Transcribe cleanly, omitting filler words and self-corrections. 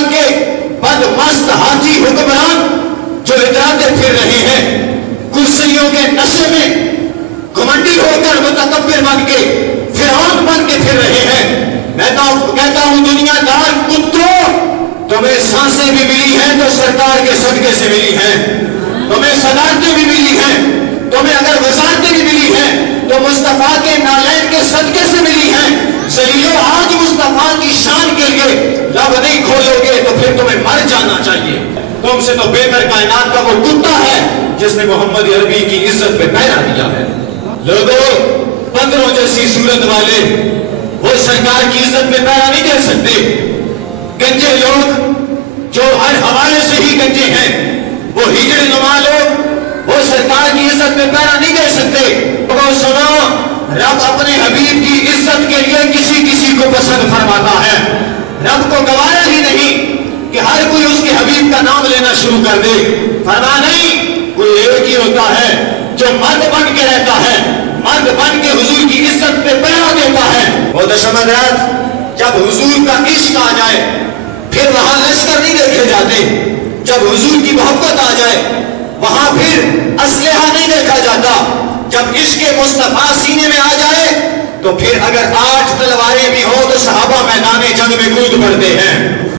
بن کے بدمست حاجی حکمران جو اتراتے پھر رہے ہیں، کرسیوں کے نشے میں گھمنڈی ہو کر متکبر بن کے فرعون بن کے پھر رہے ہیں۔ میں کہتا ہوں دنیا دار کتوں، تمہیں سانسیں بھی ملی ہیں تو سرکار کے صدقے سے ملی ہیں، تمہیں صدارتیں بھی ملی ہیں، تمہیں اگر وزارتیں بھی ملی ہیں تو مصطفیٰ کے نالین کے صدقے سے ملی ہیں۔ ذلیلو، آج مصطفیٰ کی شان کے لیے لب نہیں کھولو گے تو پھر تمہیں مر جانا چاہیے۔ تم سے تو بہتر کائنات کا وہ کتا ہے جس نے محمد عربی کی عزت پہ پہرا دیا ہے۔ لوگوں، 15 جیسی صورت والے وہ سرکار کی عزت پہ پہرا نہیں دے سکتے۔ گنجے لوگ جو ہر حوالے سے ہی گنجے ہیں، وہ ہجڑ نما لوگ وہ سرکار کی عزت پہ پہرا نہیں دے سکتے۔ تو سنو، رب اپنے حبیب کی عزت کے لیے کسی کو پسند فرماتا ہے۔ رب کو گوارا ہی نہیں کہ ہر کوئی اس کے حبیب کا نام لینا شروع کر دے۔ فرما نہیں، کوئی ایک ہی ہوتا ہے جو مرد بن کے رہتا ہے، مرد بن کے حضور کی عزت پہ پہرا دیتا ہے۔ وہ دشمنات، جب حضور کا عشق آ جائے پھر وہاں لشکر نہیں دیکھے جاتے۔ جب حضور کی محبت آ جائے وہاں پھر اسلحہ نہیں دیکھا جاتا۔ جب عشق مصطفیٰ سینے میں آ جائے تو پھر اگر 8 تلواریں بھی ہوں تو صحابہ میدان جنگ میں کود پڑتے ہیں۔